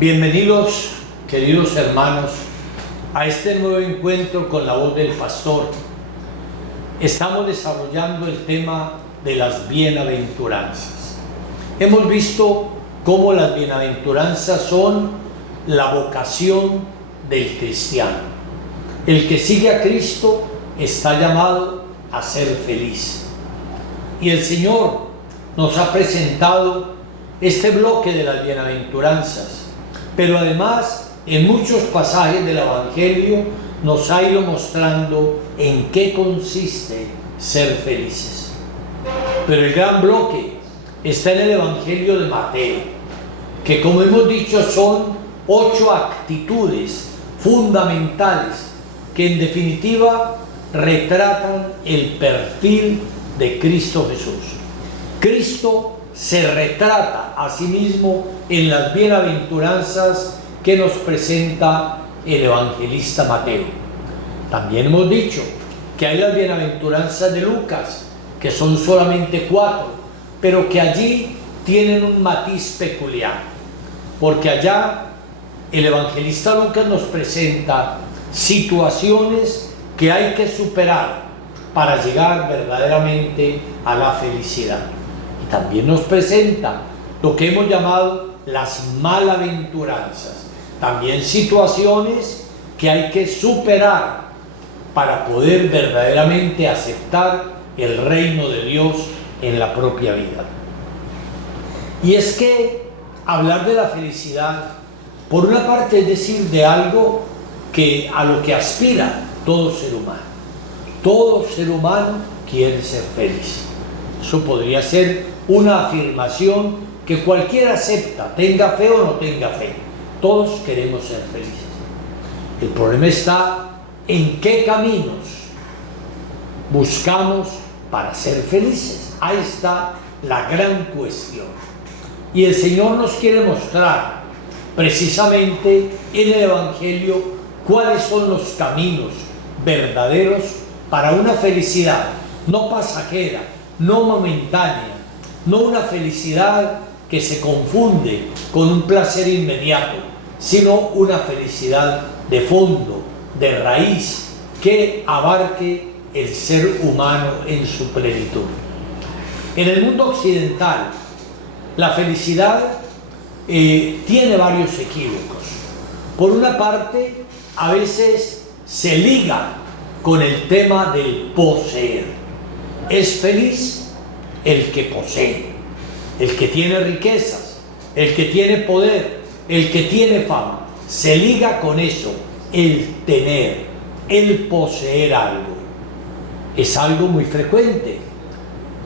Bienvenidos, queridos hermanos, a este nuevo encuentro con la voz del pastor. Estamos desarrollando el tema de las bienaventuranzas. Hemos visto cómo las bienaventuranzas son la vocación del cristiano. El que sigue a Cristo está llamado a ser feliz. Y el Señor nos ha presentado este bloque de las bienaventuranzas. Pero además, en muchos pasajes del Evangelio nos ha ido mostrando en qué consiste ser felices. Pero el gran bloque está en el Evangelio de Mateo, que como hemos dicho son 8 actitudes fundamentales que en definitiva retratan el perfil de Cristo Jesús. Cristo se retrata a sí mismo en las bienaventuranzas que nos presenta el evangelista Mateo. También hemos dicho que hay las bienaventuranzas de Lucas, que son solamente 4, pero que allí tienen un matiz peculiar, porque allá el evangelista Lucas nos presenta situaciones que hay que superar para llegar verdaderamente a la felicidad. Y también nos presenta lo que hemos llamado las malaventuranzas, también situaciones que hay que superar para poder verdaderamente aceptar el reino de Dios en la propia vida. Y es que hablar de la felicidad, por una parte, es decir de algo que a lo que aspira todo ser humano. Todo ser humano quiere ser feliz. Eso podría ser una afirmación que cualquiera acepta, tenga fe o no tenga fe. Todos queremos ser felices. El problema está en qué caminos buscamos para ser felices. Ahí está la gran cuestión. Y el Señor nos quiere mostrar precisamente en el Evangelio cuáles son los caminos verdaderos para una felicidad no pasajera, no momentánea, no una felicidad que se confunde con un placer inmediato, sino una felicidad de fondo, de raíz, que abarque el ser humano en su plenitud. En el mundo occidental, la felicidad tiene varios equívocos. Por una parte, a veces se liga con el tema del poseer. Es feliz el que posee, el que tiene riquezas, el que tiene poder, el que tiene fama. Se liga con eso, el tener, el poseer algo. Es algo muy frecuente,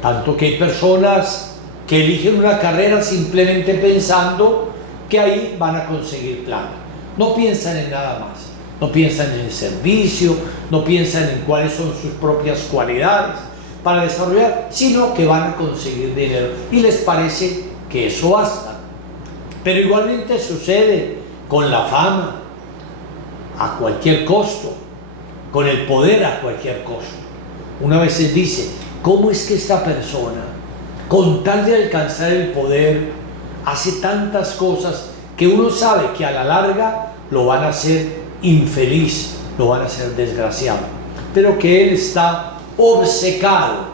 tanto que hay personas que eligen una carrera simplemente pensando que ahí van a conseguir plata. No piensan en nada más, no piensan en el servicio, no piensan en cuáles son sus propias cualidades para desarrollar, sino que van a conseguir dinero y les parece que eso basta. Pero igualmente sucede con la fama a cualquier costo, con el poder a cualquier costo. Una vez se dice, ¿cómo es que esta persona, con tal de alcanzar el poder, hace tantas cosas que uno sabe que a la larga lo van a hacer infeliz, lo van a hacer desgraciado, pero que él está obcecado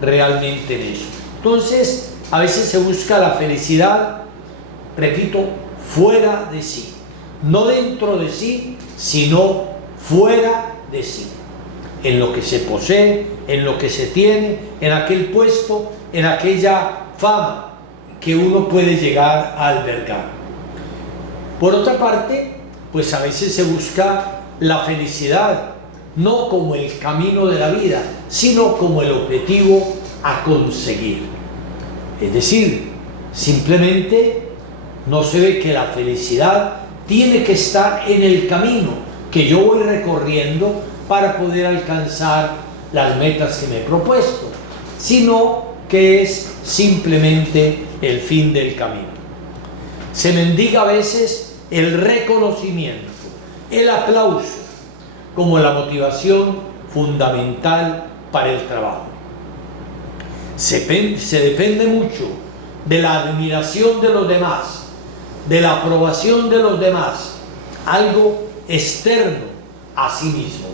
realmente en eso? Entonces, a veces se busca la felicidad, repito, fuera de sí, no dentro de sí, sino fuera de sí, en lo que se posee, en lo que se tiene, en aquel puesto, en aquella fama que uno puede llegar a albergar. Por otra parte, pues a veces se busca la felicidad no como el camino de la vida, sino como el objetivo a conseguir. Es decir, simplemente no se ve que la felicidad tiene que estar en el camino que yo voy recorriendo para poder alcanzar las metas que me he propuesto, sino que es simplemente el fin del camino. Se mendiga a veces el reconocimiento, el aplauso, como la motivación fundamental para el trabajo. Se depende mucho de la admiración de los demás, de la aprobación de los demás, algo externo a sí mismo.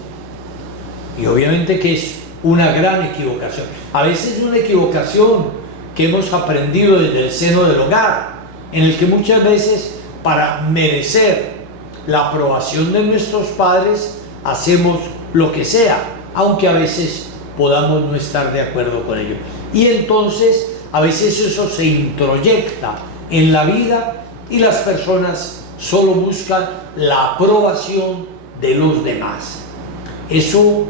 Y obviamente que es una gran equivocación. A veces es una equivocación que hemos aprendido desde el seno del hogar, en el que muchas veces, para merecer la aprobación de nuestros padres, hacemos lo que sea, aunque a veces podamos no estar de acuerdo con ello. Y entonces a veces eso se introyecta en la vida y las personas solo buscan la aprobación de los demás. Eso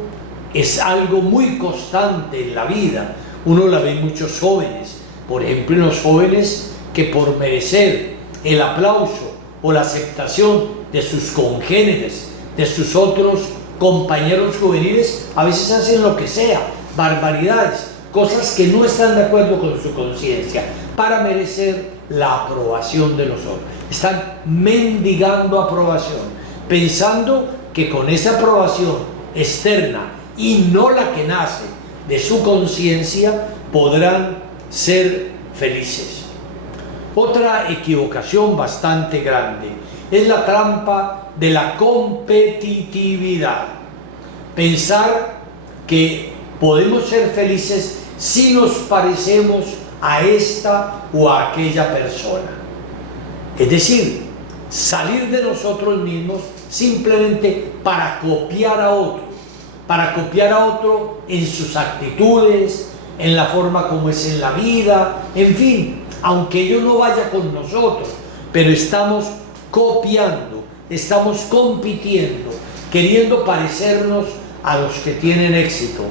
es algo muy constante en la vida. Uno la ve en muchos jóvenes, por ejemplo, en los jóvenes que por merecer el aplauso o la aceptación de sus congéneres, de sus otros compañeros juveniles, a veces hacen lo que sea, barbaridades, cosas que no están de acuerdo con su conciencia, para merecer la aprobación de los otros. Están mendigando aprobación, pensando que con esa aprobación externa y no la que nace de su conciencia podrán ser felices. Otra equivocación bastante grande es la trampa de la competitividad. Pensar que podemos ser felices si nos parecemos a esta o a aquella persona. Es decir, salir de nosotros mismos simplemente para copiar a otro en sus actitudes, en la forma como es en la vida, en fin, aunque ello no vaya con nosotros, pero estamos copiando, estamos compitiendo, queriendo parecernos a los que tienen éxito,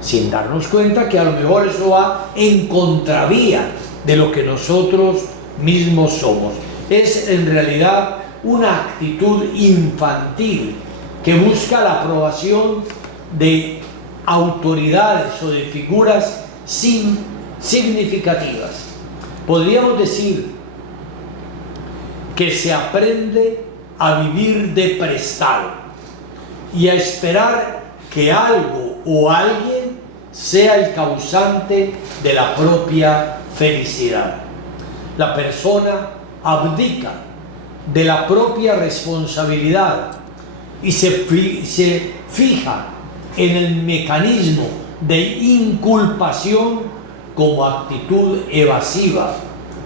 sin darnos cuenta que a lo mejor eso va en contravía de lo que nosotros mismos somos. Es en realidad una actitud infantil que busca la aprobación de autoridades o de figuras significativas. Podríamos decir que se aprende a vivir de prestado y a esperar que algo o alguien sea el causante de la propia felicidad. La persona abdica de la propia responsabilidad y se fija en el mecanismo de inculpación como actitud evasiva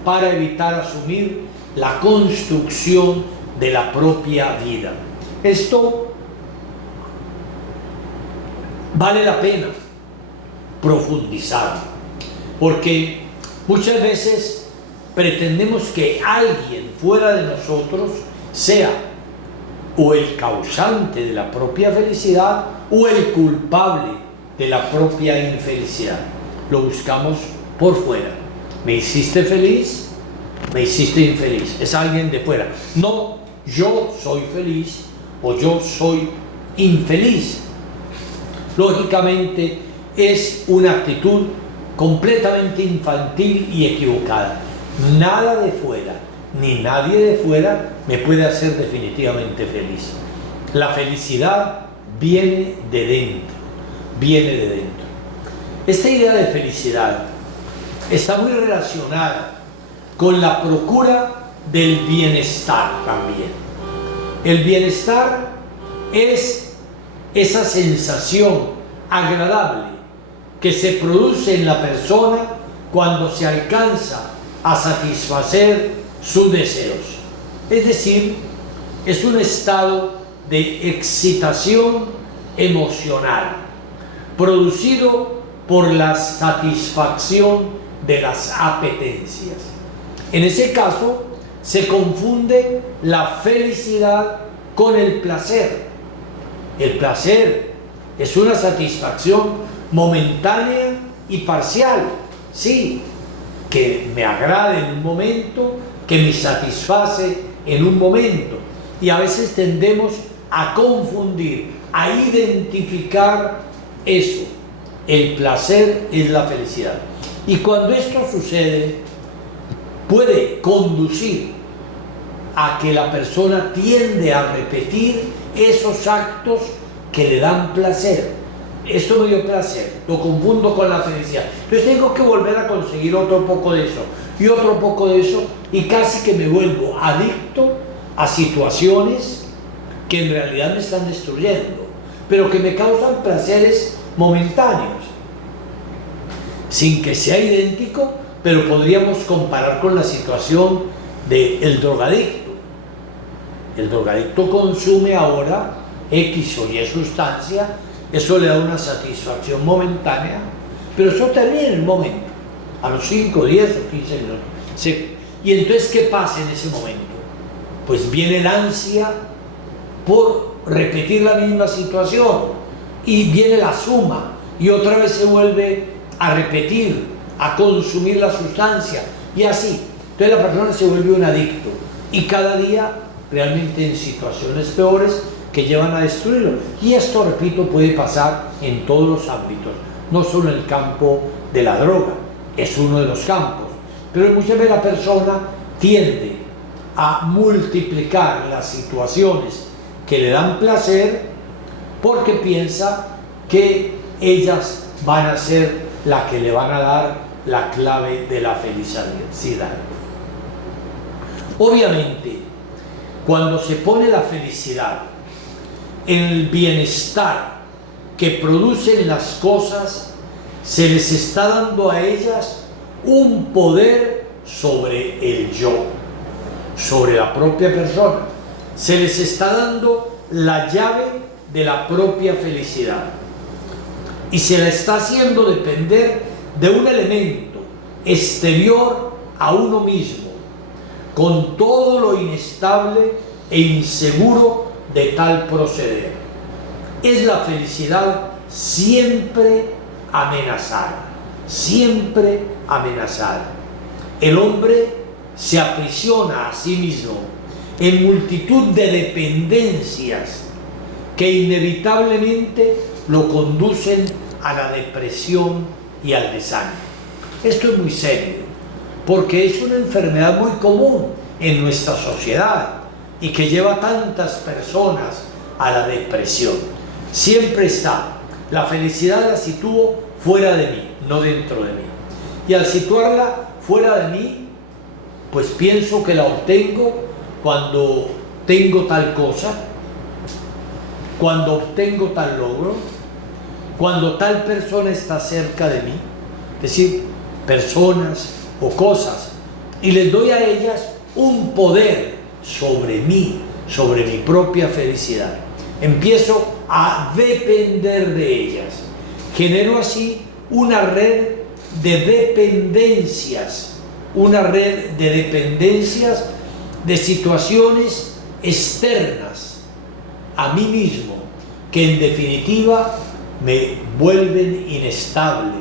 para evitar asumir la construcción de la propia vida. Esto vale la pena profundizar, porque muchas veces pretendemos que alguien fuera de nosotros sea o el causante de la propia felicidad o el culpable de la propia infelicidad. Lo buscamos por fuera. ¿Me hiciste feliz? ¿Me hiciste infeliz? Es alguien de fuera. No, yo soy feliz o yo soy infeliz. Lógicamente es una actitud completamente infantil y equivocada. Nada de fuera, ni nadie de fuera me puede hacer definitivamente feliz. La felicidad viene de dentro, viene de dentro. Esta idea de felicidad está muy relacionada con la procura del bienestar también. El bienestar es esa sensación agradable que se produce en la persona cuando se alcanza a satisfacer sus deseos. Es decir, es un estado de excitación emocional producido por la satisfacción de las apetencias. En ese caso, se confunde la felicidad con el placer. El placer es una satisfacción momentánea y parcial, sí, que me agrada en un momento, que me satisface en un momento. Y a veces tendemos a confundir, a identificar eso. El placer es la felicidad. Y cuando esto sucede, puede conducir a que la persona tiende a repetir esos actos que le dan placer. Esto me dio placer, lo confundo con la felicidad. Entonces tengo que volver a conseguir otro poco de eso. y otro poco de eso, y casi que me vuelvo adicto a situaciones que en realidad me están destruyendo, pero que me causan placeres momentáneos, sin que sea idéntico, pero podríamos comparar con la situación del drogadicto. El drogadicto consume ahora X o Y sustancia, eso le da una satisfacción momentánea, pero eso termina en el momento, a los 5, 10 o 15 minutos. Y entonces, ¿qué pasa en ese momento? Pues viene la ansia por repetir la misma situación, y viene la suma, y otra vez se vuelve a repetir, a consumir la sustancia, y así. Entonces la persona se vuelve un adicto, y cada día realmente en situaciones peores que llevan a destruirlo. Y esto, repito, puede pasar en todos los ámbitos, no solo en el campo de la droga, es uno de los campos, pero muchas veces la persona tiende a multiplicar las situaciones que le dan placer porque piensa que ellas van a ser las que le van a dar la clave de la felicidad. Obviamente, cuando se pone la felicidad en el bienestar que producen las cosas, se les está dando a ellas un poder sobre el yo, sobre la propia persona. Se les está dando la llave de la propia felicidad y se la está haciendo depender de un elemento exterior a uno mismo, con todo lo inestable e inseguro de tal proceder. Es la felicidad siempre amenazada, siempre amenazada. El hombre se aprisiona a sí mismo en multitud de dependencias que inevitablemente lo conducen a la depresión y al desánimo. Esto es muy serio, porque es una enfermedad muy común en nuestra sociedad y que lleva a tantas personas a la depresión. Siempre está, la felicidad la sitúo fuera de mí, no dentro de mí. Y al situarla fuera de mí, pues pienso que la obtengo cuando tengo tal cosa, cuando obtengo tal logro, cuando tal persona está cerca de mí, es decir, personas o cosas, y les doy a ellas un poder sobre mí, sobre mi propia felicidad. Empiezo a depender de ellas. Genero así una red de dependencias, de situaciones externas a mí mismo, que en definitiva me vuelven inestable,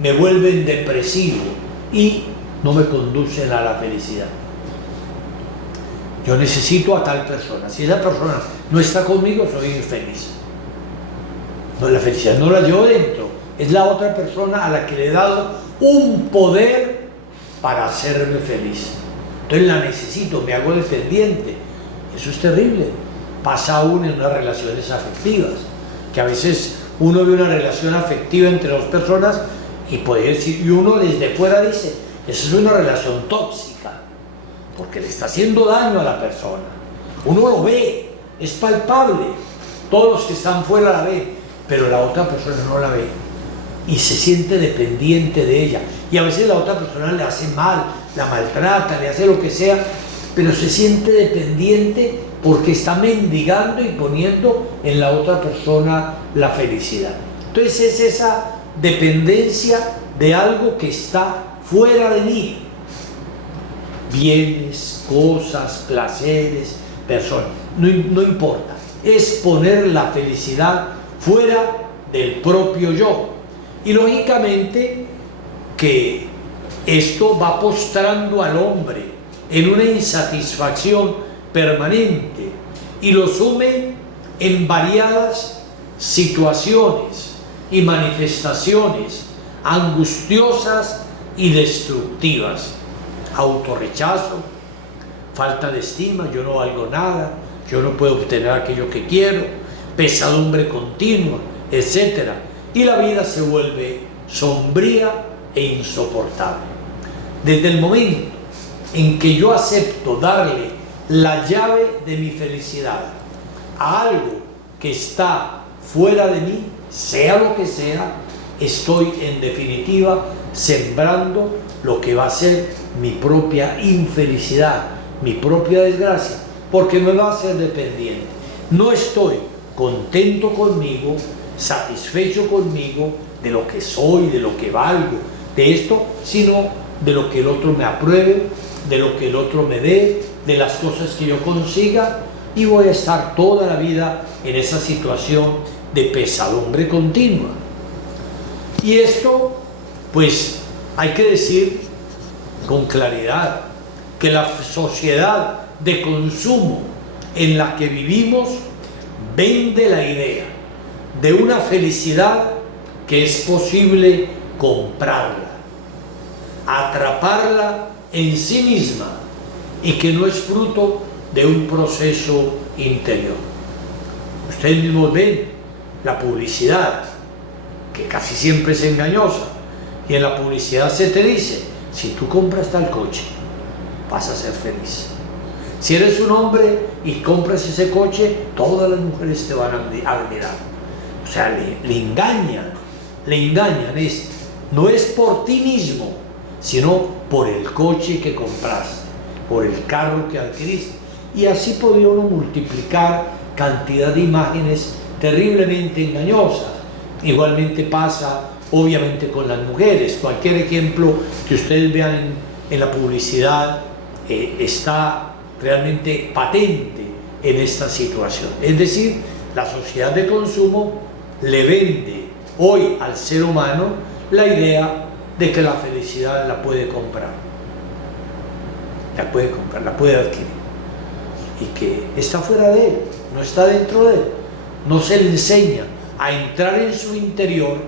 me vuelven depresivo y no me conducen a la felicidad. Yo necesito a tal persona. Si esa persona no está conmigo, soy infeliz. No, la felicidad no la llevo dentro, es la otra persona a la que le he dado un poder para hacerme feliz. Entonces la necesito, me hago dependiente. Eso es terrible. Pasa aún en unas relaciones afectivas, que a veces uno ve una relación afectiva entre dos personas y puede decir, y uno desde fuera dice, eso es una relación tóxica, porque le está haciendo daño a la persona. Uno lo ve, es palpable, todos los que están fuera la ven, pero la otra persona no la ve y se siente dependiente de ella, y a veces la otra persona le hace mal, la maltrata, le hace lo que sea, pero se siente dependiente porque está mendigando y poniendo en la otra persona la felicidad. Entonces es esa dependencia de algo que está fuera de mí. Bienes, cosas, placeres, personas, no importa. Es poner la felicidad fuera del propio yo. Y lógicamente que esto va postrando al hombre en una insatisfacción permanente y lo sume en variadas situaciones y manifestaciones angustiosas y destructivas. Autorrechazo, falta de estima, yo no valgo nada, yo no puedo obtener aquello que quiero, pesadumbre continua, etc. Y la vida se vuelve sombría e insoportable. Desde el momento en que yo acepto darle la llave de mi felicidad a algo que está fuera de mí, sea lo que sea, estoy en definitiva sembrando lo que va a ser mi propia infelicidad, mi propia desgracia, porque me va a hacer dependiente. No estoy contento conmigo, satisfecho conmigo, de lo que soy, de lo que valgo, de esto, sino de lo que el otro me apruebe, de lo que el otro me dé, de las cosas que yo consiga, y voy a estar toda la vida en esa situación de pesadumbre continua. Y esto, pues, hay que decir con claridad que la sociedad de consumo en la que vivimos vende la idea de una felicidad que es posible comprarla, atraparla en sí misma y que no es fruto de un proceso interior. Ustedes mismos ven la publicidad, que casi siempre es engañosa, y en la publicidad se te dice: si tú compras tal coche, vas a ser feliz. Si eres un hombre y compras ese coche, todas las mujeres te van a admirar. O sea, le engañan. No es por ti mismo, sino por el coche que compraste, por el carro que adquiriste. Y así podía uno multiplicar cantidad de imágenes terriblemente engañosas. Igualmente pasa, obviamente, con las mujeres. Cualquier ejemplo que ustedes vean en la publicidad está realmente patente en esta situación. Es decir, la sociedad de consumo le vende hoy al ser humano la idea de que la felicidad la puede comprar, la puede adquirir, y que está fuera de él, no está dentro de él. No se le enseña a entrar en su interior,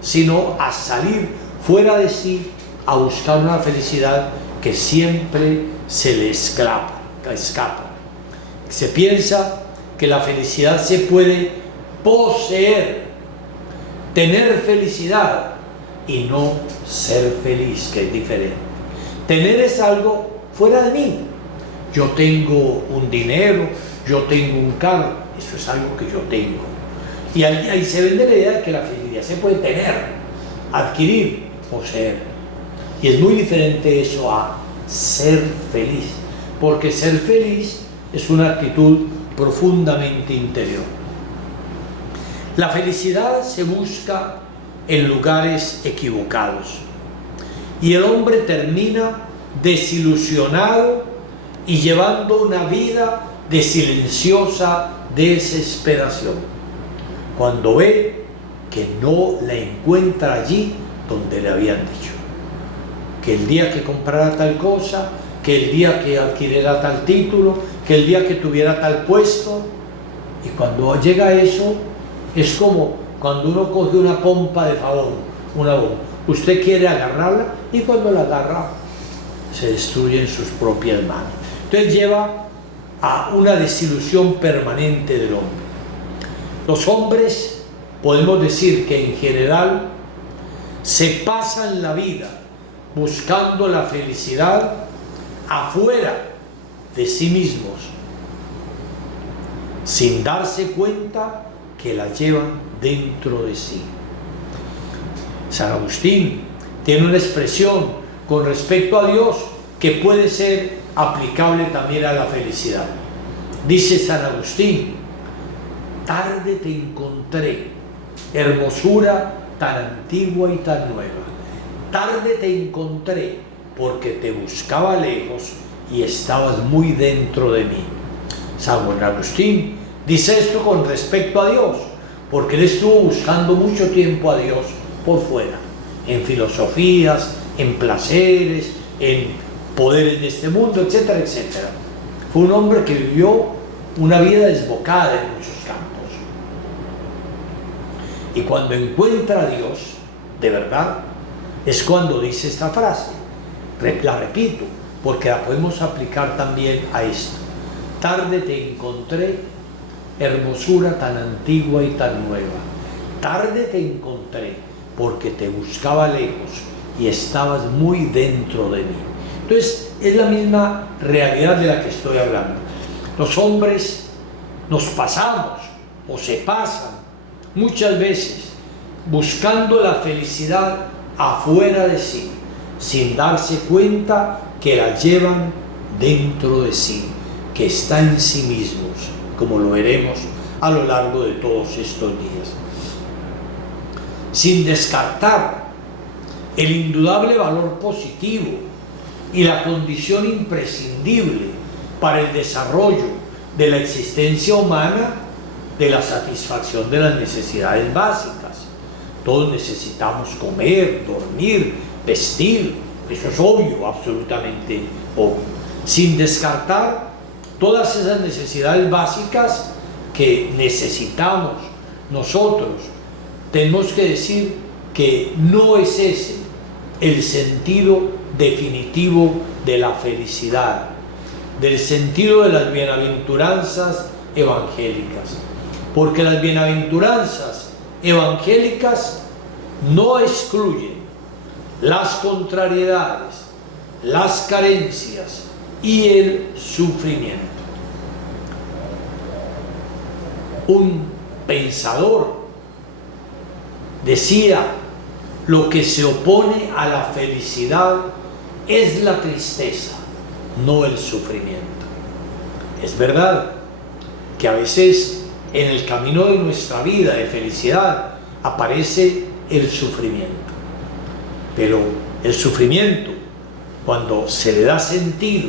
sino a salir fuera de sí, a buscar una felicidad que siempre se le escapa. Se piensa que la felicidad se puede poseer, tener felicidad, y no ser feliz, que es diferente. Tener es algo fuera de mí. Yo tengo un dinero, yo tengo un carro, eso es algo que yo tengo. Y ahí se vende la idea de que la felicidad se puede tener, adquirir, poseer. Y es muy diferente eso a ser feliz, porque ser feliz es una actitud profundamente interior. La felicidad se busca en lugares equivocados, y el hombre termina desilusionado y llevando una vida de silenciosa desesperación, cuando ve que no la encuentra allí donde le habían dicho, que el día que comprara tal cosa, que el día que adquiriera tal título, que el día que tuviera tal puesto. Y cuando llega a eso, es como cuando uno coge una pompa de jabón, una bomba. Usted quiere agarrarla, y cuando la agarra se destruye en sus propias manos. Entonces lleva a una desilusión permanente del hombre. Los hombres, podemos decir que en general, se pasan la vida buscando la felicidad afuera de sí mismos, sin darse cuenta que la llevan dentro de sí. San Agustín tiene una expresión con respecto a Dios que puede ser aplicable también a la felicidad. Dice San Agustín: tarde te encontré, hermosura tan antigua y tan nueva. Tarde te encontré porque te buscaba lejos y estabas muy dentro de mí. San Agustín dice esto con respecto a Dios, porque él estuvo buscando mucho tiempo a Dios por fuera, en filosofías, en placeres, en poderes de este mundo, etcétera, etcétera. Fue un hombre que vivió una vida desbocada en muchos campos. Y cuando encuentra a Dios, de verdad, es cuando dice esta frase. La repito, porque la podemos aplicar también a esto. Tarde te encontré, hermosura tan antigua y tan nueva. Tarde te encontré porque te buscaba lejos y estabas muy dentro de mí. Entonces, es la misma realidad de la que estoy hablando. Los hombres nos pasamos o se pasan muchas veces buscando la felicidad afuera de sí, sin darse cuenta que la llevan dentro de sí, que está en sí mismos, como lo veremos a lo largo de todos estos días. Sin descartar el indudable valor positivo y la condición imprescindible para el desarrollo de la existencia humana de la satisfacción de las necesidades básicas. Todos necesitamos comer, dormir, vestir, eso es obvio, absolutamente obvio. Sin descartar todas esas necesidades básicas que necesitamos nosotros, tenemos que decir que no es ese el sentido definitivo de la felicidad, del sentido de las bienaventuranzas evangélicas, porque las bienaventuranzas evangélicas no excluyen las contrariedades, las carencias y el sufrimiento. Un pensador decía: lo que se opone a la felicidad es la tristeza, no el sufrimiento. Es verdad que a veces en el camino de nuestra vida de felicidad aparece el sufrimiento, pero el sufrimiento, cuando se le da sentido,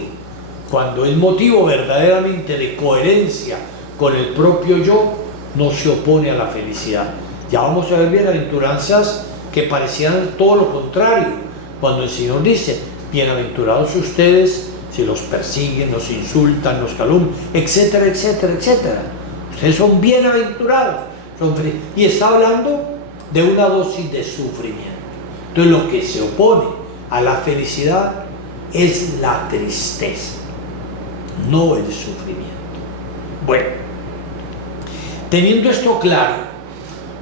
cuando es motivo verdaderamente de coherencia con el propio yo, no se opone a la felicidad. Ya vamos a ver bienaventuranzas que parecían todo lo contrario, cuando el Señor dice: bienaventurados ustedes si los persiguen, los insultan, los calumnian, etcétera, etcétera, etcétera. Ustedes son bienaventurados, y está hablando de una dosis de sufrimiento. Entonces, lo que se opone a la felicidad es la tristeza, no el sufrimiento. Bueno, teniendo esto claro,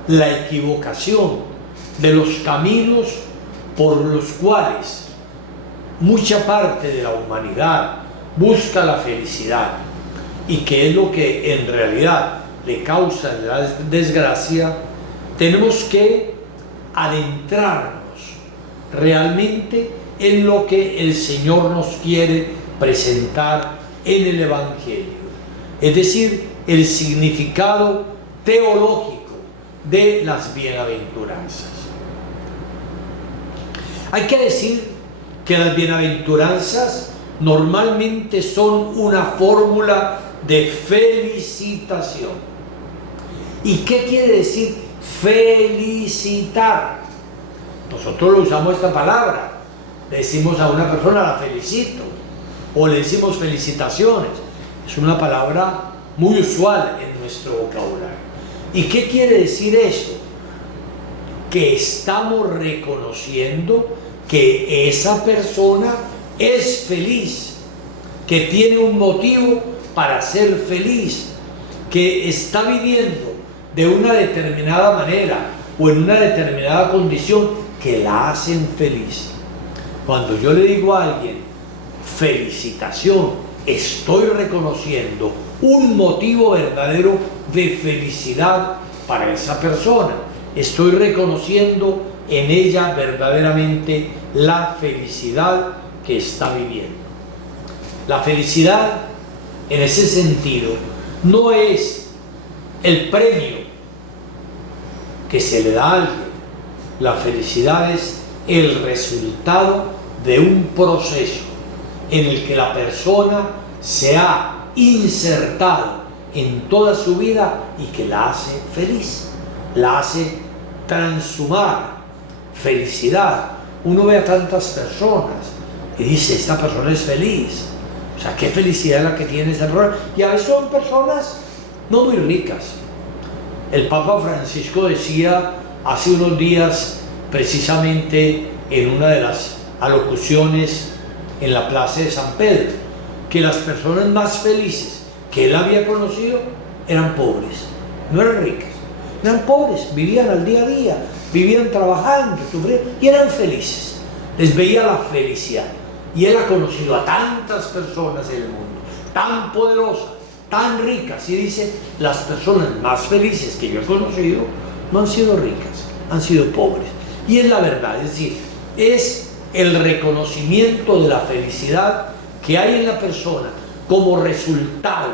la equivocación de los caminos por los cuales mucha parte de la humanidad busca la felicidad y que es lo que en realidad le causa la desgracia, tenemos que adentrarnos realmente en lo que el Señor nos quiere presentar en el Evangelio, es decir, el significado teológico de las bienaventuranzas. Hay que decir que las bienaventuranzas normalmente son una fórmula de felicitación. ¿Y qué quiere decir felicitar? Nosotros lo usamos esta palabra, le decimos a una persona: la felicito, o le decimos felicitaciones. Es una palabra muy usual en nuestro vocabulario. ¿Y qué quiere decir eso? Que estamos reconociendo que esa persona es feliz, que tiene un motivo para ser feliz, que está viviendo de una determinada manera o en una determinada condición que la hacen feliz. Cuando yo le digo a alguien felicitación, estoy reconociendo un motivo verdadero de felicidad para esa persona. Estoy reconociendo en ella verdaderamente la felicidad que está viviendo. La felicidad, en ese sentido, no es el premio que se le da a alguien. La felicidad es el resultado de un proceso en el que la persona se ha insertado en toda su vida y que la hace feliz, la hace transhumar. Felicidad. Uno ve a tantas personas y dice: esta persona es feliz. O sea, qué felicidad la que tiene esa persona. Y a veces son personas no muy ricas. El Papa Francisco decía hace unos días, precisamente en una de las alocuciones en la plaza de San Pedro, que las personas más felices que él había conocido eran pobres, no eran ricas, eran pobres, vivían al día a día, vivían trabajando, sufriendo y eran felices. Les veía la felicidad. Y él ha conocido a tantas personas en el mundo, tan poderosas, tan ricas, y dice, las personas más felices que yo he conocido no han sido ricas, han sido pobres. Y es la verdad, es decir, es el reconocimiento de la felicidad que hay en la persona como resultado,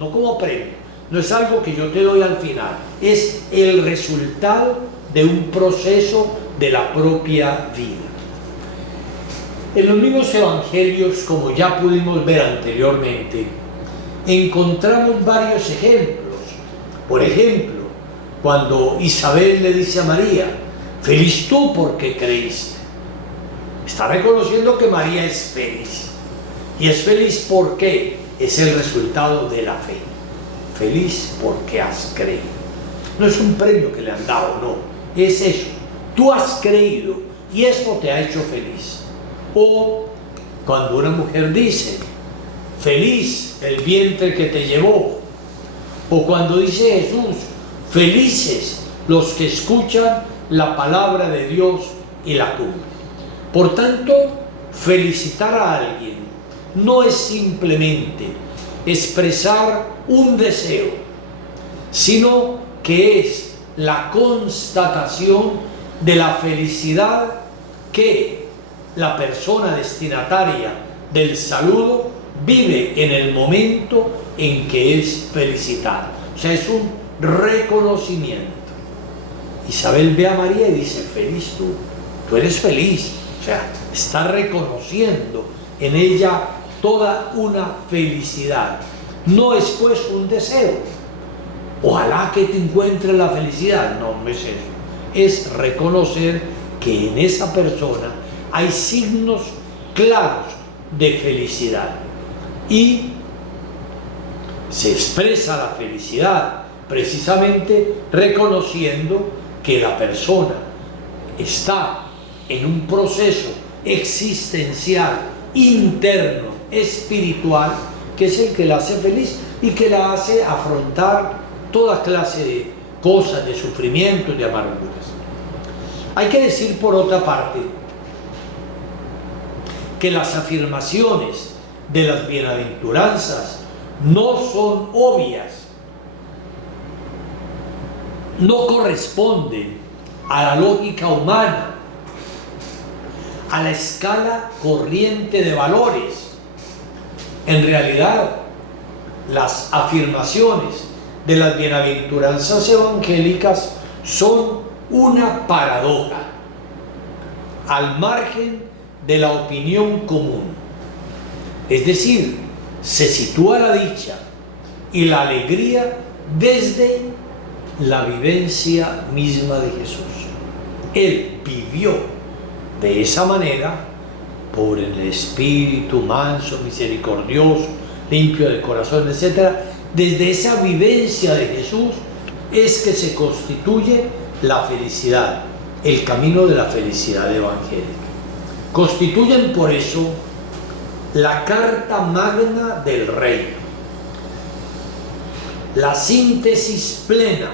no como premio. No es algo que yo te doy al final, es el resultado de un proceso de la propia vida. En los mismos evangelios, como ya pudimos ver anteriormente, encontramos varios ejemplos. Por ejemplo, cuando Isabel le dice a María, feliz tú porque creíste. Está reconociendo que María es feliz. Y es feliz porque es el resultado de la fe. Feliz porque has creído. No es un premio que le han dado, no. Es eso. Tú has creído y eso te ha hecho feliz. O cuando una mujer dice, feliz el vientre que te llevó. O cuando dice Jesús, felices los que escuchan la palabra de Dios y la cumplen. Por tanto, felicitar a alguien no es simplemente expresar un deseo, sino que es la constatación de la felicidad que la persona destinataria del saludo vive en el momento en que es felicitada. O sea, es un reconocimiento. Isabel ve a María y dice, feliz tú eres feliz. O sea, está reconociendo en ella toda una felicidad. No es pues un deseo. Ojalá que te encuentres la felicidad. No es eso. Es reconocer que en esa persona hay signos claros de felicidad. Y se expresa la felicidad precisamente reconociendo que la persona está en un proceso existencial, interno, espiritual, que es el que la hace feliz y que la hace afrontar toda clase de cosas, de sufrimientos, de amarguras. Hay que decir por otra parte que las afirmaciones de las bienaventuranzas no son obvias, no corresponden a la lógica humana, a la escala corriente de valores. En realidad, las afirmaciones de las bienaventuranzas evangélicas son una paradoja, al margen de la opinión común. Es decir, se sitúa la dicha y la alegría desde la vivencia misma de Jesús. Él vivió de esa manera, por el espíritu manso, misericordioso, limpio de corazón, etc. Desde esa vivencia de Jesús es que se constituye la felicidad, el camino de la felicidad evangélica. Constituyen por eso la carta magna del reino, la síntesis plena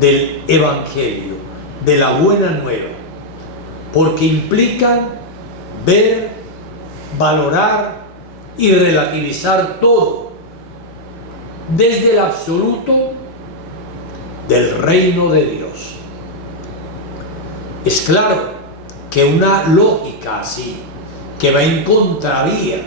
del evangelio, de la buena nueva, porque implican ver, valorar y relativizar todo desde el absoluto del reino de Dios. Es claro que una lógica así, que va en contravía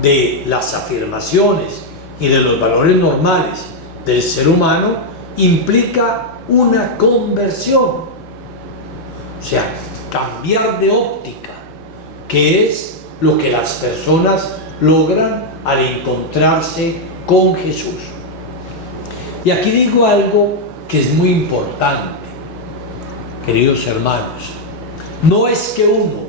de las afirmaciones y de los valores normales del ser humano, implica una conversión, o sea, cambiar de óptica, que es lo que las personas logran al encontrarse con Jesús. Y aquí digo algo que es muy importante, queridos hermanos. No es que uno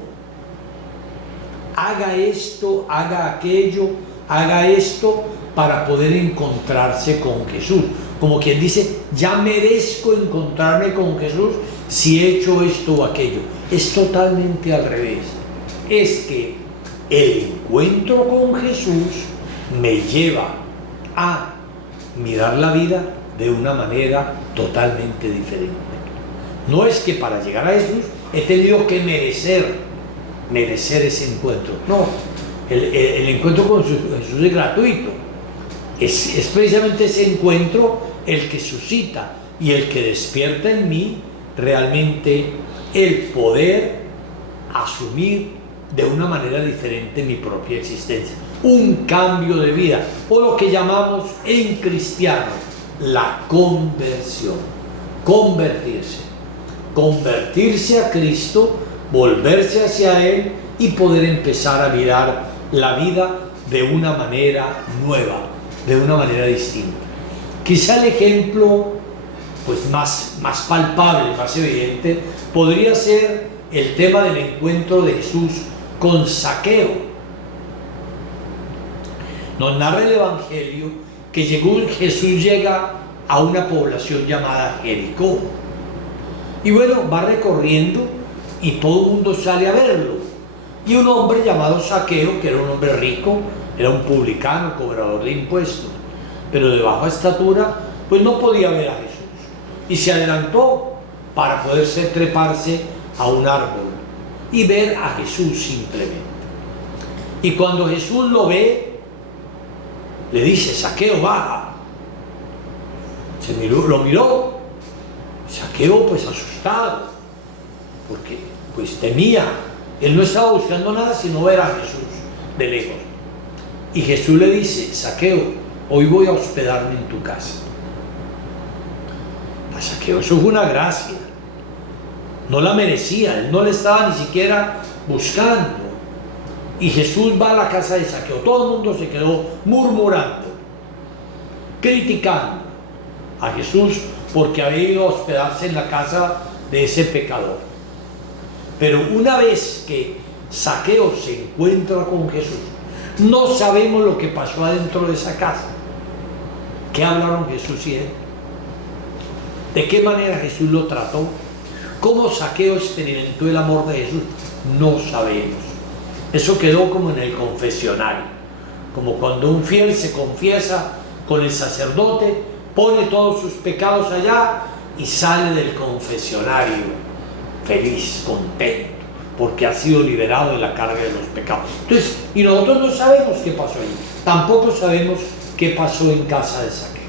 haga esto, haga aquello, haga esto para poder encontrarse con Jesús. Como quien dice, ya merezco encontrarme con Jesús si he hecho esto o aquello. Es totalmente al revés. Es que el encuentro con Jesús me lleva a mirar la vida de una manera totalmente diferente. No es que para llegar a Jesús he tenido que merecer merecer ese encuentro. No, el encuentro con Jesús es gratuito. Es precisamente ese encuentro el que suscita y el que despierta en mí realmente el poder asumir de una manera diferente mi propia existencia. Un cambio de vida, o lo que llamamos en cristiano la conversión. Convertirse a Cristo, volverse hacia Él y poder empezar a mirar la vida de una manera nueva, de una manera distinta. Quizá el ejemplo pues más palpable, más evidente, podría ser el tema del encuentro de Jesús con Zaqueo. Nos narra el Evangelio que Jesús llega a una población llamada Jericó. Y bueno, va recorriendo y todo el mundo sale a verlo. Y un hombre llamado Zaqueo, que era un hombre rico, era un publicano, cobrador de impuestos, pero de baja estatura, pues no podía ver a Jesús. Y se adelantó para poderse treparse a un árbol y ver a Jesús simplemente. Y cuando Jesús lo ve, le dice: Zaqueo, baja. Lo miró. Zaqueo pues asustado, porque pues temía. Él no estaba buscando nada sino ver a Jesús de lejos. Y Jesús le dice: Zaqueo, hoy voy a hospedarme en tu casa. A Zaqueo eso fue una gracia. No la merecía, él no le estaba ni siquiera buscando. Y Jesús va a la casa de Zaqueo. Todo el mundo se quedó murmurando, criticando a Jesús porque había ido a hospedarse en la casa de ese pecador. Pero una vez que Zaqueo se encuentra con Jesús, no sabemos lo que pasó adentro de esa casa. ¿Qué hablaron Jesús y él? ¿De qué manera Jesús lo trató? ¿Cómo Zaqueo experimentó el amor de Jesús? No sabemos. Eso quedó como en el confesionario, como cuando un fiel se confiesa con el sacerdote, pone todos sus pecados allá y sale del confesionario feliz, contento, porque ha sido liberado de la carga de los pecados. Entonces, y nosotros no sabemos qué pasó ahí, tampoco sabemos qué pasó en casa de Zaqueo.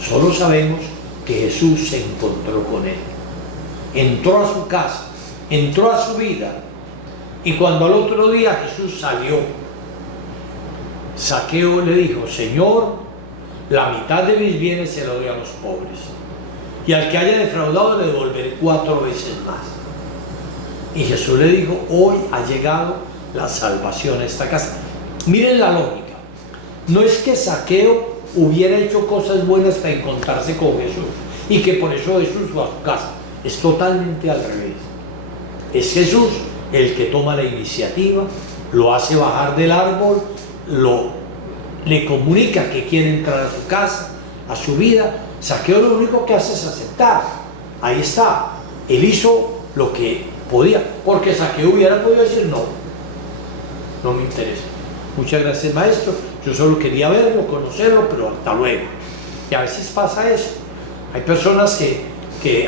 Solo sabemos que Jesús se encontró con él, entró a su casa, entró a su vida, y cuando al otro día Jesús salió, Zaqueo le dijo: Señor, la mitad de mis bienes se la doy a los pobres, y al que haya defraudado le devolveré 4 veces más. Y Jesús le dijo: hoy ha llegado la salvación a esta casa. Miren la lógica. No es que Zaqueo hubiera hecho cosas buenas para encontrarse con Jesús y que por eso Jesús fue a su casa. Es totalmente al revés. Es Jesús el que toma la iniciativa, lo hace bajar del árbol, le comunica que quiere entrar a su casa, a su vida. Zaqueo lo único que hace es aceptar. Ahí está. Él hizo lo que podía, porque Zaqueo hubiera podido decir: no me interesa. Muchas gracias, maestro. Yo solo quería verlo, conocerlo, pero hasta luego. Y a veces pasa eso. Hay personas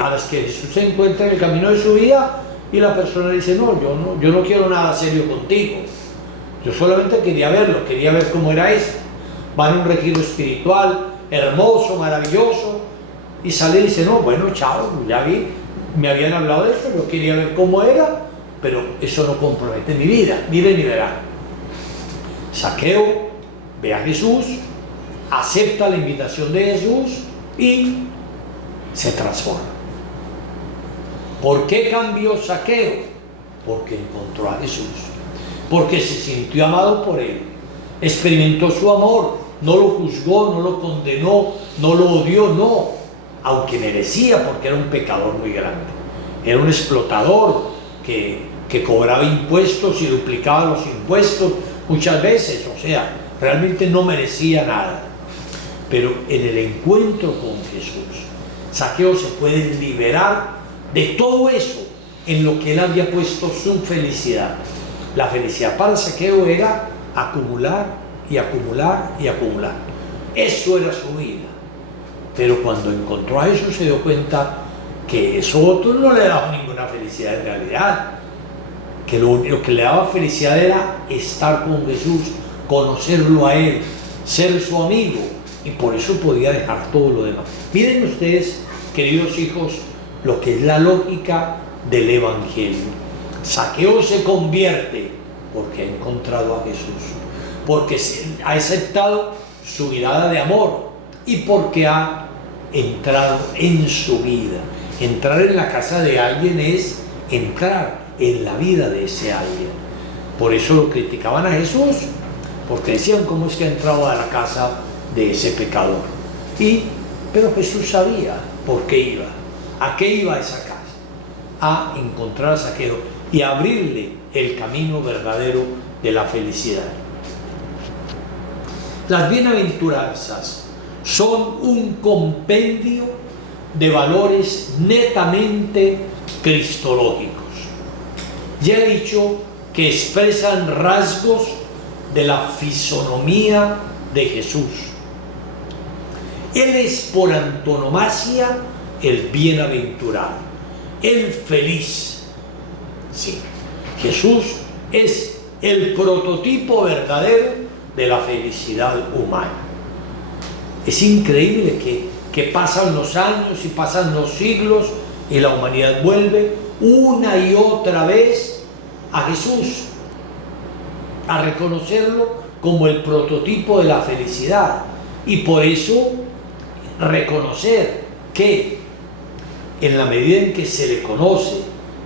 a las que Jesús se encuentra en el camino de su vida y la persona dice: yo no quiero nada serio contigo. Yo solamente quería verlo, quería ver cómo era esto. Va a un retiro espiritual hermoso, maravilloso, y sale y dice: no, bueno, chao, ya vi, me habían hablado de eso, yo quería ver cómo era, pero eso no compromete mi vida. Miren y verán. Zaqueo ve a Jesús, acepta la invitación de Jesús y se transforma. ¿Por qué cambió Zaqueo? Porque encontró a Jesús, porque se sintió amado por él, experimentó su amor, no lo juzgó, no lo condenó, no lo odió, no, aunque merecía, porque era un pecador muy grande, era un explotador que cobraba impuestos y duplicaba los impuestos muchas veces, o sea, realmente no merecía nada. Pero en el encuentro con Jesús, Zaqueo se puede liberar de todo eso en lo que él había puesto su felicidad. La felicidad para Zaqueo era acumular y acumular y acumular. Eso era su vida. Pero cuando encontró a Jesús se dio cuenta que eso otro no le daba ninguna felicidad en realidad, que lo único que le daba felicidad era estar con Jesús, conocerlo a Él, ser su amigo, y por eso podía dejar todo lo demás. Miren ustedes, queridos hijos, lo que es la lógica del Evangelio. Zaqueo se convierte porque ha encontrado a Jesús, porque ha aceptado su mirada de amor y porque ha entrado en su vida. Entrar en la casa de alguien es entrar en la vida de ese alguien. Por eso lo criticaban a Jesús, porque decían: ¿cómo es que ha entrado a la casa de ese pecador? Pero Jesús sabía por qué iba, a qué iba a esa casa, a encontrar a Zaqueo y a abrirle el camino verdadero de la felicidad. Las bienaventuranzas son un compendio de valores netamente cristológicos. Ya he dicho que expresan rasgos de la fisonomía de Jesús. Él es por antonomasia el bienaventurado, el feliz. Sí, Jesús es el prototipo verdadero de la felicidad humana. Es increíble que pasan los años y pasan los siglos y la humanidad vuelve una y otra vez a Jesús, a reconocerlo como el prototipo de la felicidad, y por eso reconocer que en la medida en que se le conoce,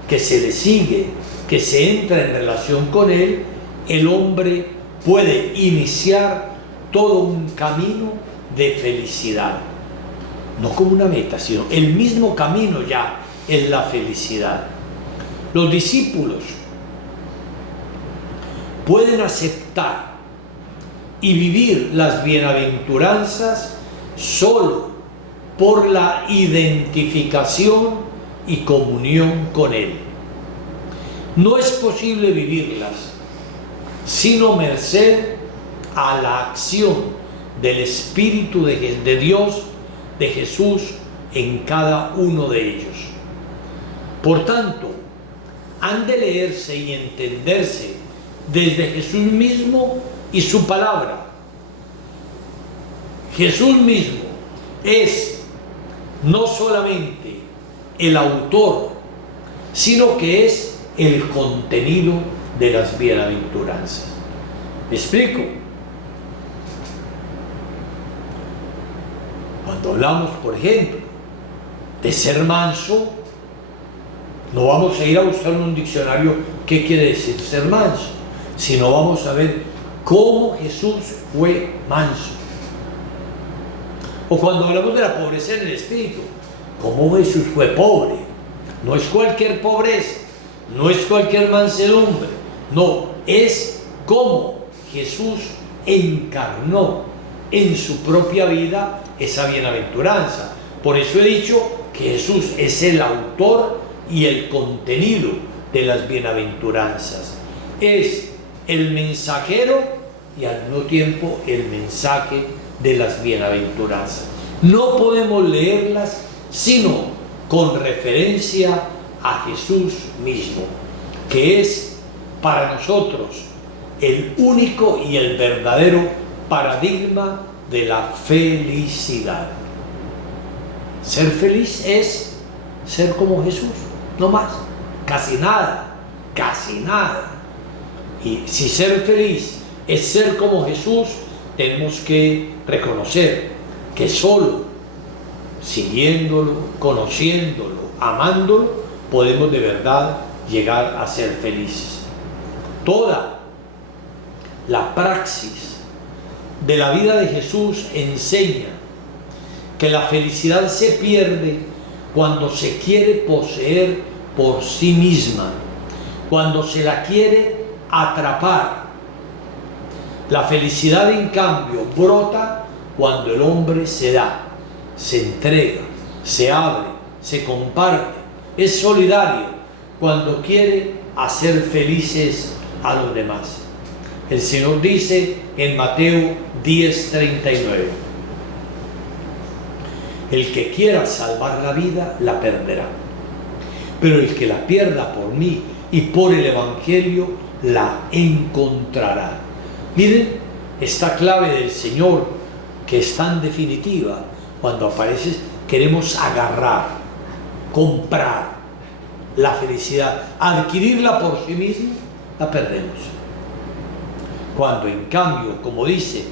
que se le sigue, que se entra en relación con Él, el hombre puede iniciar todo un camino de felicidad. No como una meta, sino el mismo camino ya es la felicidad. Los discípulos pueden aceptar y vivir las bienaventuranzas solo por la identificación y comunión con Él. No es posible vivirlas sino merced a la acción del Espíritu de Dios, de Jesús, en cada uno de ellos. Por tanto, han de leerse y entenderse desde Jesús mismo y su palabra. Jesús mismo es no solamente el autor, sino que es el contenido de las bienaventuranzas. ¿Me explico? Cuando hablamos, por ejemplo, de ser manso, no vamos a ir a buscar en un diccionario qué quiere decir ser manso, sino vamos a ver cómo Jesús fue manso. O cuando hablamos de la pobreza en el espíritu, cómo Jesús fue pobre. No es cualquier pobreza, no es cualquier mansedumbre, no, es cómo Jesús encarnó en su propia vida esa bienaventuranza. Por eso he dicho que Jesús es el autor y el contenido de las bienaventuranzas. Es el mensajero y al mismo tiempo el mensaje de las bienaventuranzas. No podemos leerlas sino con referencia a Jesús mismo, que es para nosotros el único y el verdadero paradigma de la felicidad. Ser feliz es ser como Jesús, no más, casi nada. Y si ser feliz es ser como Jesús, tenemos que reconocer que solo siguiéndolo, conociéndolo, amándolo, podemos de verdad llegar a ser felices. Toda la praxis de la vida de Jesús enseña que la felicidad se pierde cuando se quiere poseer por sí misma, cuando se la quiere atrapar. La felicidad, en cambio, brota cuando el hombre se da, se entrega, se abre, se comparte, es solidario, cuando quiere hacer felices a los demás. El Señor dice en Mateo 10:39: el que quiera salvar la vida, la perderá. Pero el que la pierda por mí y por el Evangelio la encontrarán. Miren esta clave del Señor que es tan definitiva. Cuando aparece, queremos agarrar, comprar la felicidad, adquirirla por sí mismo, la perdemos. Cuando en cambio, como dice,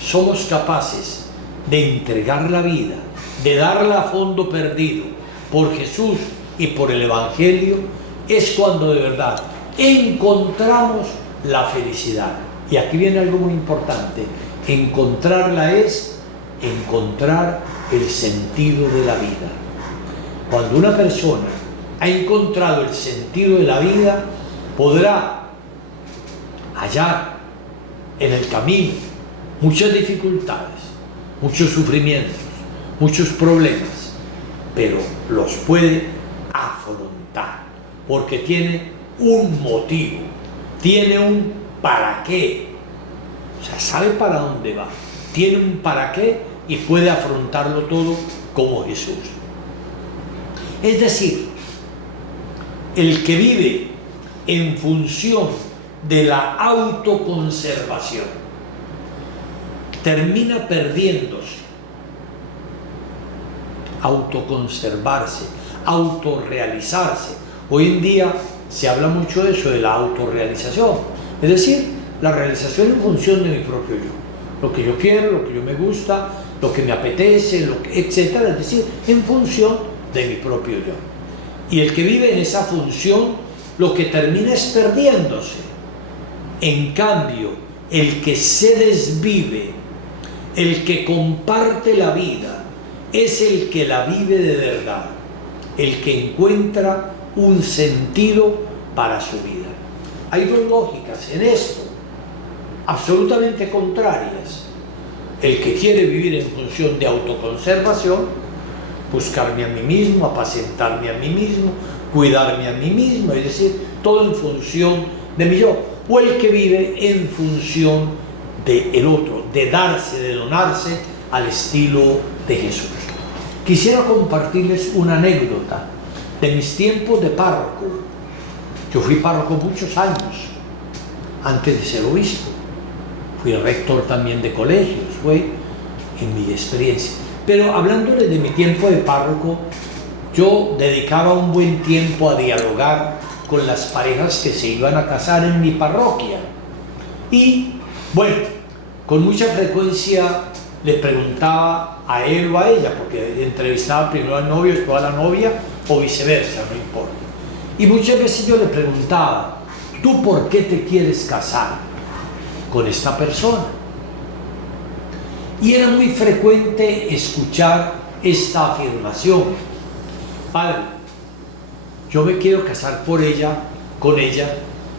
somos capaces de entregar la vida, de darla a fondo perdido por Jesús y por el Evangelio, es cuando de verdad encontramos la felicidad. Y aquí viene algo muy importante: encontrarla es encontrar el sentido de la vida. Cuando una persona ha encontrado el sentido de la vida, podrá hallar en el camino muchas dificultades, muchos sufrimientos, muchos problemas, pero los puede afrontar porque tiene un motivo, tiene un para qué, o sea, sabe para dónde va, tiene un para qué y puede afrontarlo todo como Jesús. Es decir, el que vive en función de la autoconservación termina perdiéndose. Autoconservarse, autorrealizarse. Hoy en día se habla mucho de eso, de la autorrealización, es decir, la realización en función de mi propio yo, lo que yo quiero, lo que yo me gusta, lo que me apetece, etcétera, es decir, en función de mi propio yo. Y el que vive en esa función, lo que termina es perdiéndose. En cambio, el que se desvive, el que comparte la vida, es el que la vive de verdad, el que encuentra un sentido para su vida. Hay dos lógicas en esto, absolutamente contrarias. El que quiere vivir en función de autoconservación, buscarme a mí mismo, apacentarme a mí mismo, cuidarme a mí mismo, es decir, todo en función de mi yo. O el que vive en función del otro, de darse, de donarse al estilo de Jesús. Quisiera compartirles una anécdota de mis tiempos de párroco. Yo fui párroco muchos años antes de ser obispo. Fui rector también de colegios, fue en mi experiencia. Pero hablándoles de mi tiempo de párroco, yo dedicaba un buen tiempo a dialogar con las parejas que se iban a casar en mi parroquia. Y bueno, con mucha frecuencia le preguntaba a él o a ella, porque entrevistaba primero al novio, después a la novia, o viceversa, no importa. Y muchas veces yo le preguntaba: ¿tú por qué te quieres casar con esta persona? Y era muy frecuente escuchar esta afirmación: padre, yo me quiero casar con ella,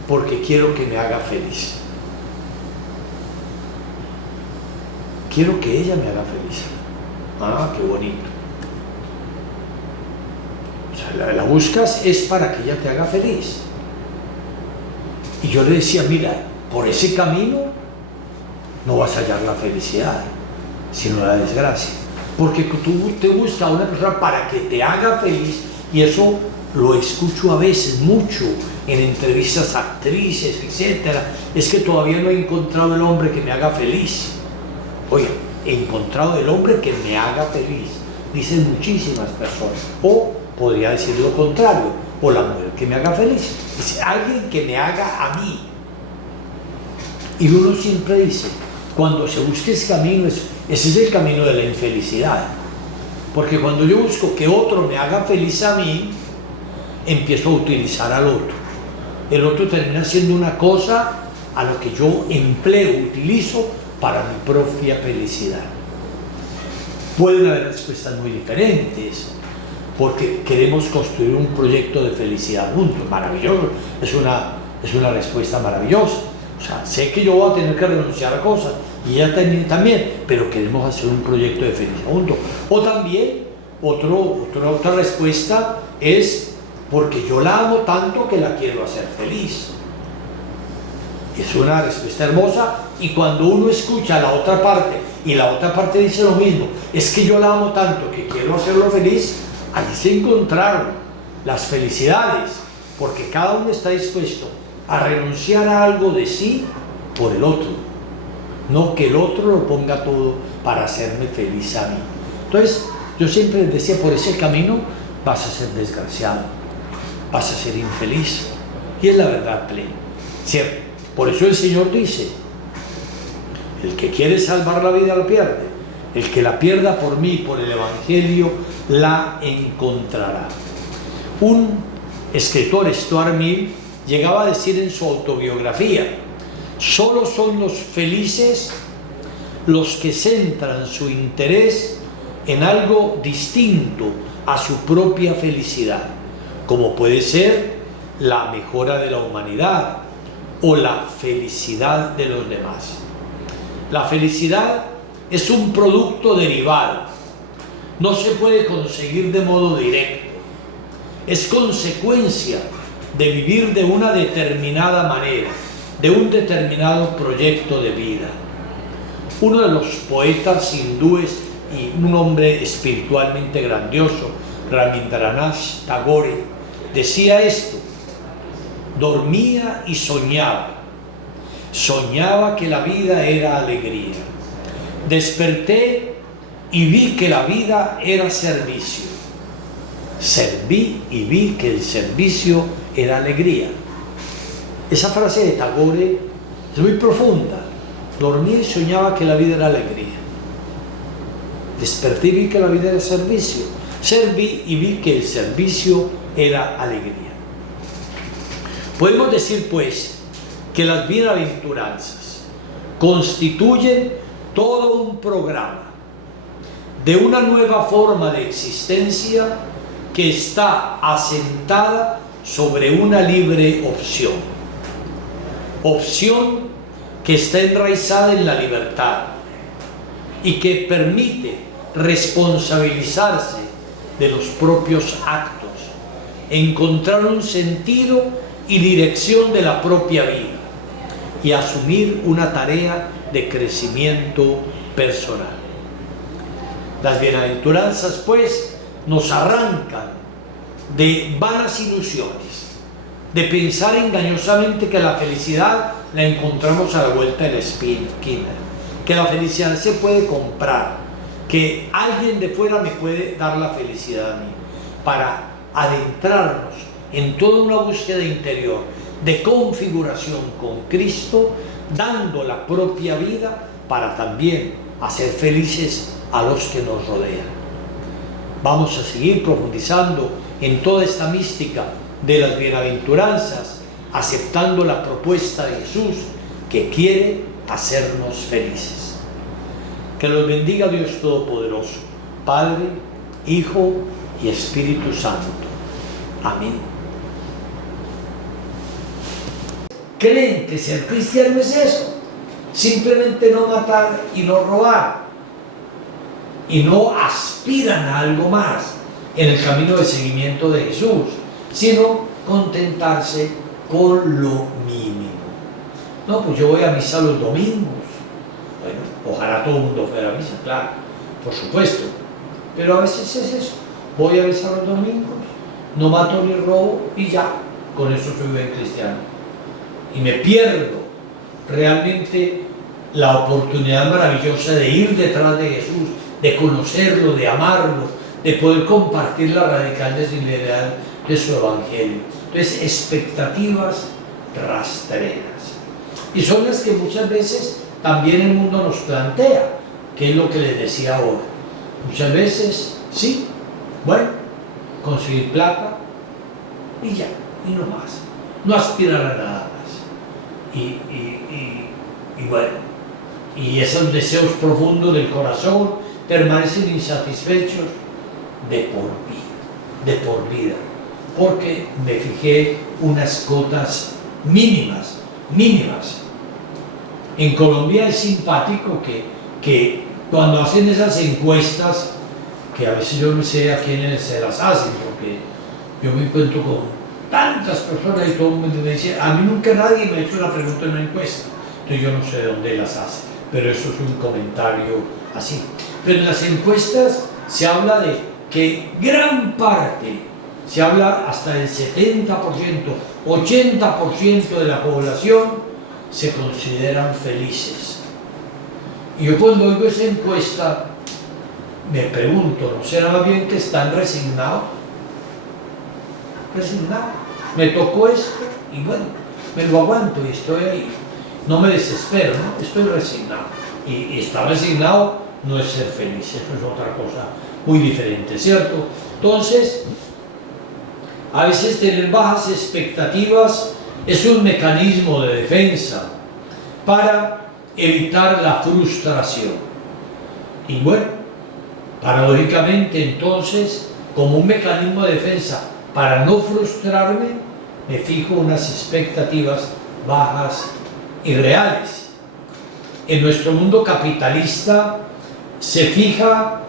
porque quiero que me haga feliz. Quiero que ella me haga feliz. Ah, qué bonito. O sea, la buscas es para que ella te haga feliz. Y yo le decía: mira, por ese camino no vas a hallar la felicidad, sino la desgracia. Porque tú te buscas a una persona para que te haga feliz, y eso lo escucho a veces mucho en entrevistas a actrices, etcétera. Es que todavía no he encontrado el hombre que me haga feliz. Oye, he encontrado el hombre que me haga feliz, dicen muchísimas personas. O podría decir lo contrario: o la mujer que me haga feliz. Es alguien que me haga a mí. Y uno siempre dice, cuando se busque ese camino, ese es el camino de la infelicidad. Porque cuando yo busco que otro me haga feliz a mí, empiezo a utilizar al otro. El otro termina siendo una cosa a lo que yo empleo, utilizo para mi propia felicidad. Pueden haber respuestas muy diferentes, porque queremos construir un proyecto de felicidad juntos. Maravilloso, es una respuesta maravillosa. O sea, sé que yo voy a tener que renunciar a cosas, y ella también, pero queremos hacer un proyecto de felicidad juntos. O también, otra respuesta es porque yo la amo tanto que la quiero hacer feliz. Es una respuesta hermosa, y cuando uno escucha a la otra parte y la otra parte dice lo mismo, es que yo la amo tanto que quiero hacerlo feliz, allí se encontraron las felicidades, porque cada uno está dispuesto a renunciar a algo de sí por el otro, no que el otro lo ponga todo para hacerme feliz a mí. Entonces, yo siempre les decía, por ese camino vas a ser desgraciado, vas a ser infeliz, y es la verdad plena, ¿cierto? Por eso el Señor dice, el que quiere salvar la vida la pierde, el que la pierda por mí, por el Evangelio, la encontrará. Un escritor, Stuart Mill, llegaba a decir en su autobiografía, solo son los felices los que centran su interés en algo distinto a su propia felicidad, como puede ser la mejora de la humanidad o la felicidad de los demás. La felicidad es un producto derivado, no se puede conseguir de modo directo, es consecuencia de vivir de una determinada manera, de un determinado proyecto de vida. Uno de los poetas hindúes y un hombre espiritualmente grandioso, Rabindranath Tagore, decía esto: dormía y soñaba que la vida era alegría. Desperté y vi que la vida era servicio. Serví y vi que el servicio era alegría. Esa frase de Tagore es muy profunda. Dormía y soñaba que la vida era alegría. Desperté y vi que la vida era servicio. Serví y vi que el servicio era alegría. Podemos decir, pues, que las bienaventuranzas constituyen todo un programa de una nueva forma de existencia que está asentada sobre una libre opción. Opción que está enraizada en la libertad y que permite responsabilizarse de los propios actos, encontrar un sentido y dirección de la propia vida y asumir una tarea de crecimiento personal. Las bienaventuranzas, pues, nos arrancan de vanas ilusiones, de pensar engañosamente que la felicidad la encontramos a la vuelta de la esquina, que la felicidad se puede comprar, que alguien de fuera me puede dar la felicidad a mí, para adentrarnos en toda una búsqueda interior de configuración con Cristo, dando la propia vida para también hacer felices a los que nos rodean. Vamos a seguir profundizando en toda esta mística de las bienaventuranzas, aceptando la propuesta de Jesús que quiere hacernos felices. Que los bendiga Dios Todopoderoso, Padre, Hijo y Espíritu Santo. Amén. ¿Creen que ser cristiano es eso? Simplemente no matar y no robar, y no aspiran a algo más en el camino de seguimiento de Jesús, sino contentarse con lo mínimo. No, pues yo voy a misa los domingos. Bueno, ojalá todo el mundo fuera a misa, claro, por supuesto, pero a veces es eso: voy a misa los domingos, no mato ni robo y ya, con eso soy buen cristiano. Y me pierdo realmente la oportunidad maravillosa de ir detrás de Jesús, de conocerlo, de amarlo, de poder compartir la radical desintegridad de su Evangelio. Entonces, expectativas rastreras. Y son las que muchas veces también el mundo nos plantea, que es lo que les decía ahora. Muchas veces, sí, bueno, conseguir plata y ya, y no más. No aspirar a nada más. Y bueno, y esos deseos profundos del corazón permanecen insatisfechos de por vida, porque me fijé unas cotas mínimas. En Colombia es simpático que cuando hacen esas encuestas, que a veces yo no sé a quiénes se las hacen, porque yo me encuentro con tantas personas y todo el mundo me dice, a mí nunca nadie me ha hecho una pregunta en una encuesta, entonces yo no sé de dónde las hace, pero eso es un comentario así. Pero en las encuestas se habla de que gran parte, se habla hasta del 70%, 80% de la población se consideran felices. Y yo cuando oigo esa encuesta me pregunto, ¿no será más bien que están resignados? Resignado. Me tocó esto y bueno, me lo aguanto y estoy ahí. No me desespero, ¿no? Estoy resignado. Y estar resignado no es ser feliz, eso es otra cosa muy diferente, ¿cierto? Entonces, a veces tener bajas expectativas es un mecanismo de defensa para evitar la frustración. Y bueno, paradójicamente entonces, como un mecanismo de defensa para no frustrarme, me fijo unas expectativas bajas y reales. En nuestro mundo capitalista se fija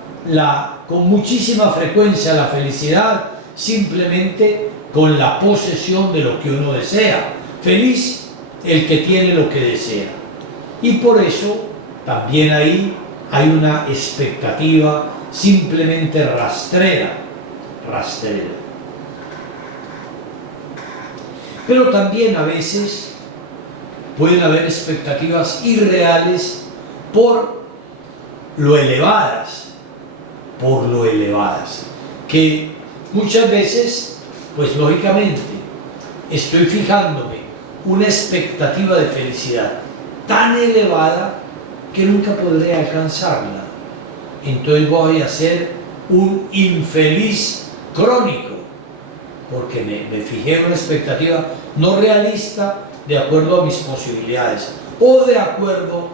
con muchísima frecuencia la felicidad simplemente con la posesión de lo que uno desea. Feliz el que tiene lo que desea. Y por eso también ahí hay una expectativa simplemente rastrera. Pero también a veces pueden haber expectativas irreales por lo elevadas, que muchas veces, pues lógicamente, estoy fijándome una expectativa de felicidad tan elevada que nunca podré alcanzarla. Entonces voy a ser un infeliz crónico, porque me fijé en una expectativa no realista de acuerdo a mis posibilidades o de acuerdo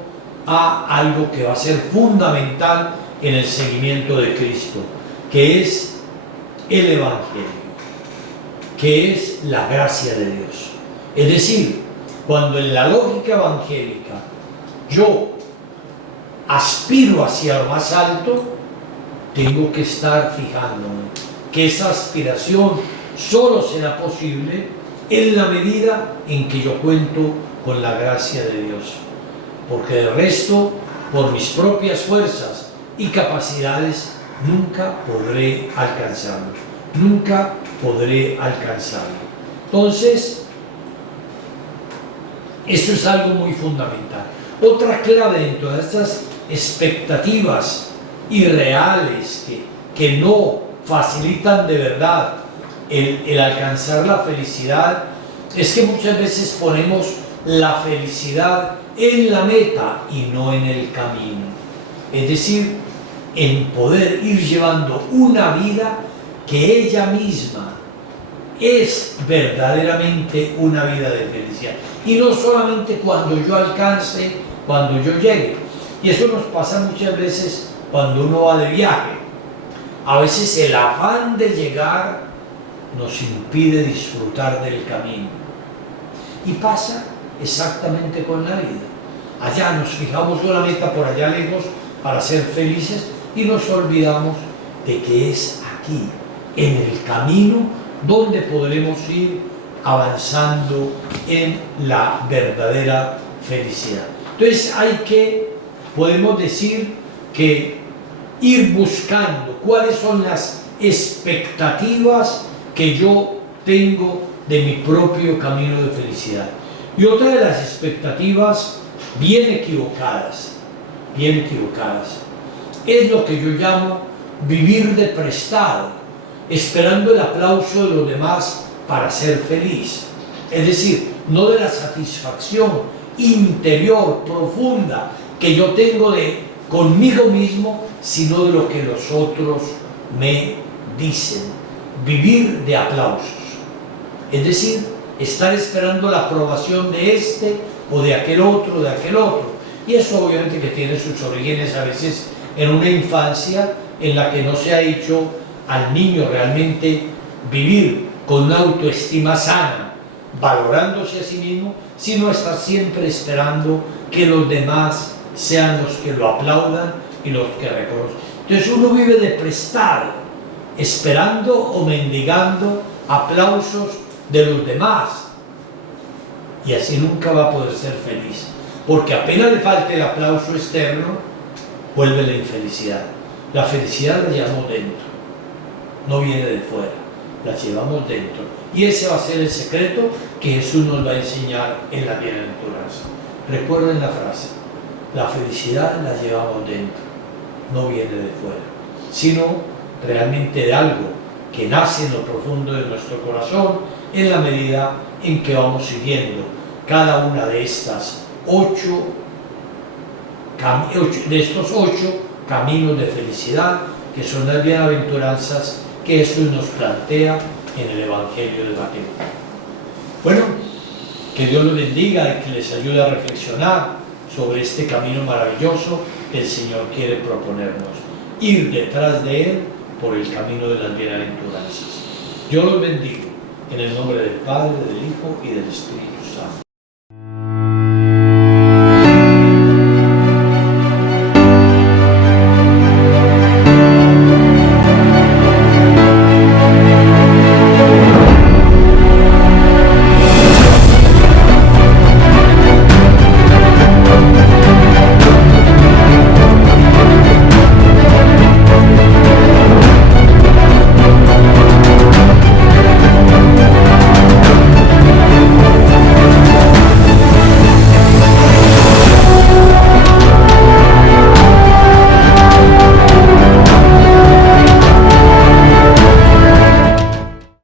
a algo que va a ser fundamental en el seguimiento de Cristo, que es el Evangelio, que es la gracia de Dios. Es decir, cuando en la lógica evangélica yo aspiro hacia lo más alto, tengo que estar fijándome que esa aspiración solo será posible en la medida en que yo cuento con la gracia de Dios, porque de resto, por mis propias fuerzas y capacidades, nunca podré alcanzarlo. Entonces, esto es algo muy fundamental. Otra clave dentro de estas expectativas irreales que no facilitan de verdad el alcanzar la felicidad es que muchas veces ponemos la felicidad en la meta y no en el camino. Es decir, en poder ir llevando una vida que ella misma es verdaderamente una vida de felicidad. Y no solamente cuando yo alcance, cuando yo llegue. Y eso nos pasa muchas veces cuando uno va de viaje. A veces el afán de llegar nos impide disfrutar del camino. Y pasa exactamente con la vida. Allá nos fijamos una meta por allá lejos para ser felices y nos olvidamos de que es aquí, en el camino, donde podremos ir avanzando en la verdadera felicidad. Entonces podemos decir que ir buscando cuáles son las expectativas que yo tengo de mi propio camino de felicidad. Y otra de las expectativas bien equivocadas, es lo que yo llamo vivir de prestado, esperando el aplauso de los demás para ser feliz. Es decir, no de la satisfacción interior, profunda, que yo tengo conmigo mismo, sino de lo que los otros me dicen. Vivir de aplausos. Es decir, estar esperando la aprobación de este o de aquel otro, Y eso obviamente que tiene sus orígenes a veces en una infancia en la que no se ha hecho al niño realmente vivir con una autoestima sana, valorándose a sí mismo, sino estar siempre esperando que los demás sean los que lo aplaudan y los que reconozcan. Entonces uno vive de prestado, esperando o mendigando aplausos de los demás, y así nunca va a poder ser feliz, porque apenas le falte el aplauso externo, vuelve la infelicidad. La felicidad la llevamos dentro, no viene de fuera. las llevamos dentro. Y ese va a ser el secreto que Jesús nos va a enseñar en la bienaventuranza. Recuerden la frase, la felicidad la llevamos dentro, no viene de fuera, sino realmente de algo que nace en lo profundo de nuestro corazón en la medida en que vamos siguiendo cada una de estas de estos ocho caminos de felicidad que son las bienaventuranzas que Jesús nos plantea en el Evangelio de Mateo. Bueno, que Dios los bendiga y que les ayude a reflexionar sobre este camino maravilloso que el Señor quiere proponernos. Ir detrás de Él por el camino de las bienaventuranzas. Yo los bendigo en el nombre del Padre, del Hijo y del Espíritu.